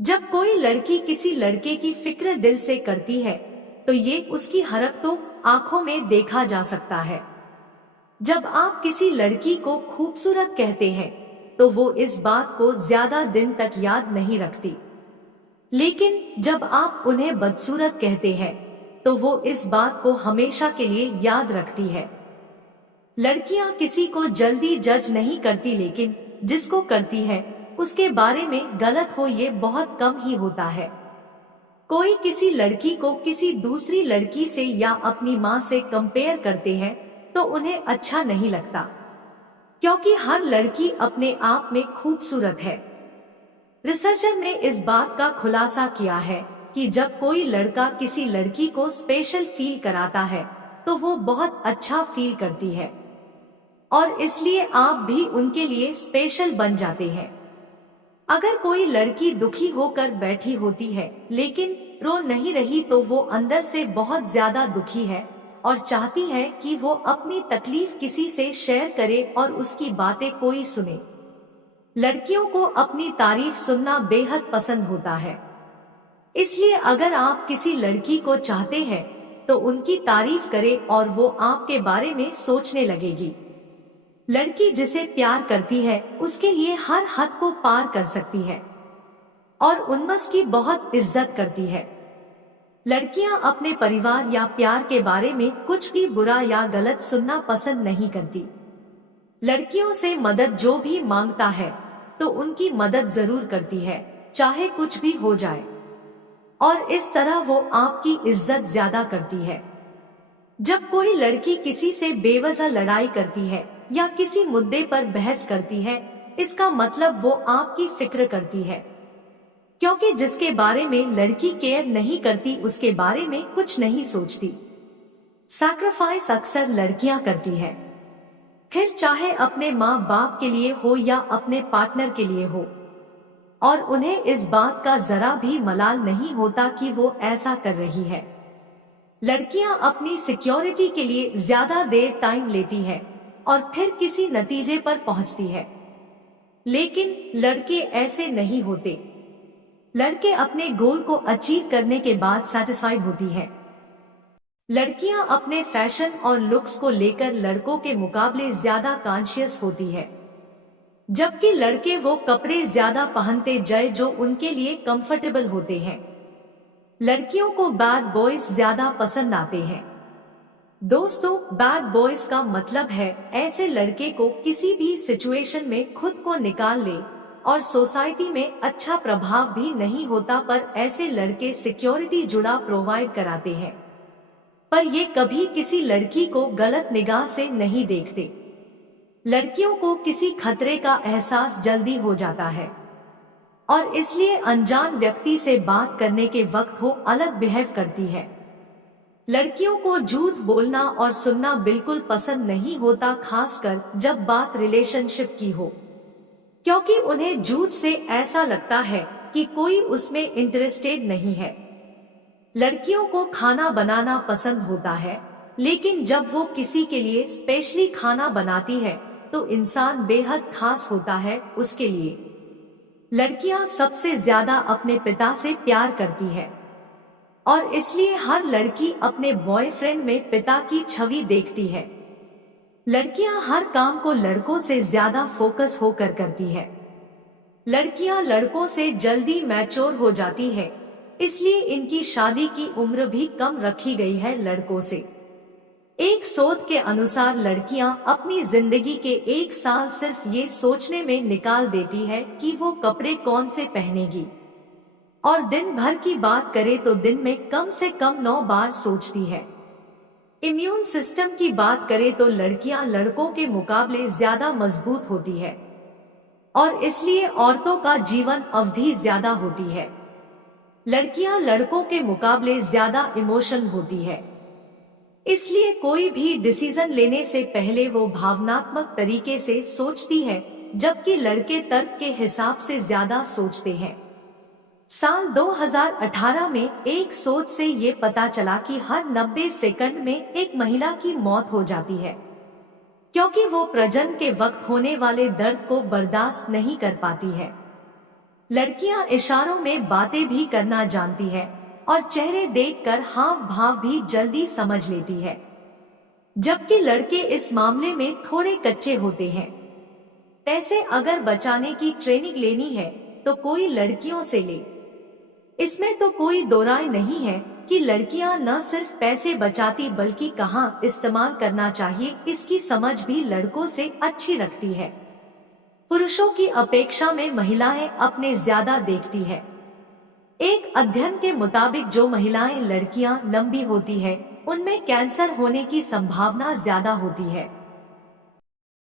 जब कोई लड़की किसी लड़के की फिक्र दिल से करती है तो ये उसकी हरकतों आंखों में देखा जा सकता है। जब आप किसी लड़की को खूबसूरत कहते हैं तो वो इस बात को ज्यादा दिन तक याद नहीं रखती, लेकिन जब आप उन्हें बदसूरत कहते हैं तो वो इस बात को हमेशा के लिए याद रखती है। लड़कियां किसी को जल्दी जज नहीं करती, लेकिन जिसको करती है उसके बारे में गलत हो ये बहुत कम ही होता है। कोई किसी लड़की को किसी दूसरी लड़की से या अपनी माँ से कंपेयर करते हैं तो उन्हें अच्छा नहीं लगता, क्योंकि हर लड़की अपने आप में खूबसूरत है। रिसर्चर ने इस बात का खुलासा किया है कि जब कोई लड़का किसी लड़की को स्पेशल फील कराता है तो वो बहुत अच्छा फील करती है और इसलिए आप भी उनके लिए स्पेशल बन जाते हैं। अगर कोई लड़की दुखी होकर बैठी होती है लेकिन रो नहीं रही तो वो अंदर से बहुत ज्यादा दुखी है और चाहती है कि वो अपनी तकलीफ किसी से शेयर करे और उसकी बातें कोई सुने। लड़कियों को अपनी तारीफ सुनना बेहद पसंद होता है, इसलिए अगर आप किसी लड़की को चाहते हैं तो उनकी तारीफ करें और वो आपके बारे में सोचने लगेगी। लड़की जिसे प्यार करती है उसके लिए हर हद को पार कर सकती है और उनमें की बहुत इज्जत करती है। लड़कियां अपने परिवार या प्यार के बारे में कुछ भी बुरा या गलत सुनना पसंद नहीं करती। लड़कियों से मदद जो भी मांगता है तो उनकी मदद जरूर करती है, चाहे कुछ भी हो जाए, और इस तरह वो आपकी इज्जत ज्यादा करती है। जब कोई लड़की किसी से बेवजह लड़ाई करती है या किसी मुद्दे पर बहस करती है, इसका मतलब वो आपकी फिक्र करती है, क्योंकि जिसके बारे में लड़की केयर नहीं करती उसके बारे में कुछ नहीं सोचती। सैक्रिफाइस अक्सर लड़कियां करती है, फिर चाहे अपने माँ बाप के लिए हो या अपने पार्टनर के लिए हो, और उन्हें इस बात का जरा भी मलाल नहीं होता कि वो ऐसा कर रही है। लड़कियां अपनी सिक्योरिटी के लिए ज्यादा देर टाइम लेती है और फिर किसी नतीजे पर पहुंचती है, लेकिन लड़के ऐसे नहीं होते। लड़के अपने गोल को अचीव करने के बाद सैटिस्फाइड होती है। लड़कियां अपने फैशन और लुक्स को लेकर लड़कों के मुकाबले ज्यादा कॉन्शियस होती है, जबकि लड़के वो कपड़े ज्यादा पहनते जाए जो उनके लिए कंफर्टेबल होते हैं। लड़कियों को बैड बॉयज ज्यादा पसंद आते हैं। दोस्तों, बैड बॉयज का मतलब है ऐसे लड़के को किसी भी सिचुएशन में खुद को निकाल ले और सोसाइटी में अच्छा प्रभाव भी नहीं होता, पर ऐसे लड़के सिक्योरिटी जुड़ा प्रोवाइड कराते हैं, पर ये कभी किसी लड़की को गलत निगाह से नहीं देखते। लड़कियों को किसी खतरे का एहसास जल्दी हो जाता है और इसलिए अनजान व्यक्ति से बात करने के वक्त वो अलग बिहेव करती है। लड़कियों को झूठ बोलना और सुनना बिल्कुल पसंद नहीं होता, खासकर जब बात रिलेशनशिप की हो, क्योंकि उन्हें झूठ से ऐसा लगता है कि कोई उसमें इंटरेस्टेड नहीं है। लड़कियों को खाना बनाना पसंद होता है, लेकिन जब वो किसी के लिए स्पेशली खाना बनाती है तो इंसान बेहद खास होता है उसके लिए। लड़कियां सबसे ज्यादा अपने पिता से प्यार करती है और इसलिए हर लड़की अपने बॉयफ्रेंड में पिता की छवि देखती है। लड़कियां हर काम को लड़कों से ज्यादा फोकस होकर करती है। लड़कियां लड़कों से जल्दी मैच्योर हो जाती है, इसलिए इनकी शादी की उम्र भी कम रखी गई है लड़कों से। एक शोध के अनुसार लड़कियां अपनी जिंदगी के 1 साल सिर्फ ये सोचने में निकाल देती है कि वो कपड़े कौन से पहनेगी, और दिन भर की बात करे तो दिन में कम से कम 9 बार सोचती है। इम्यून सिस्टम की बात करें तो लड़कियां लड़कों के मुकाबले ज्यादा मजबूत होती है और इसलिए औरतों का जीवन अवधि ज्यादा होती है। लड़कियां लड़कों के मुकाबले ज्यादा इमोशन होती है, इसलिए कोई भी डिसीजन लेने से पहले वो भावनात्मक तरीके से सोचती है, जबकि लड़के तर्क के हिसाब से ज्यादा सोचते हैं। साल 2018 में एक शोध से ये पता चला कि हर 90 सेकंड में एक महिला की मौत हो जाती है, क्योंकि वो प्रजनन के वक्त होने वाले दर्द को बर्दाश्त नहीं कर पाती है। लड़कियां इशारों में बातें भी करना जानती है और चेहरे देखकर हाव भाव भी जल्दी समझ लेती है, जबकि लड़के इस मामले में थोड़े कच्चे होते हैं। पैसे अगर बचाने की ट्रेनिंग लेनी है तो कोई लड़कियों से ले। इसमें तो कोई दो राय नहीं है कि लड़कियां न सिर्फ पैसे बचाती बल्कि कहाँ इस्तेमाल करना चाहिए इसकी समझ भी लड़कों से अच्छी रखती है। पुरुषों की अपेक्षा में महिलाएं अपने ज्यादा देखती है। एक अध्ययन के मुताबिक जो महिलाएं लड़कियां लंबी होती है उनमें कैंसर होने की संभावना ज्यादा होती है।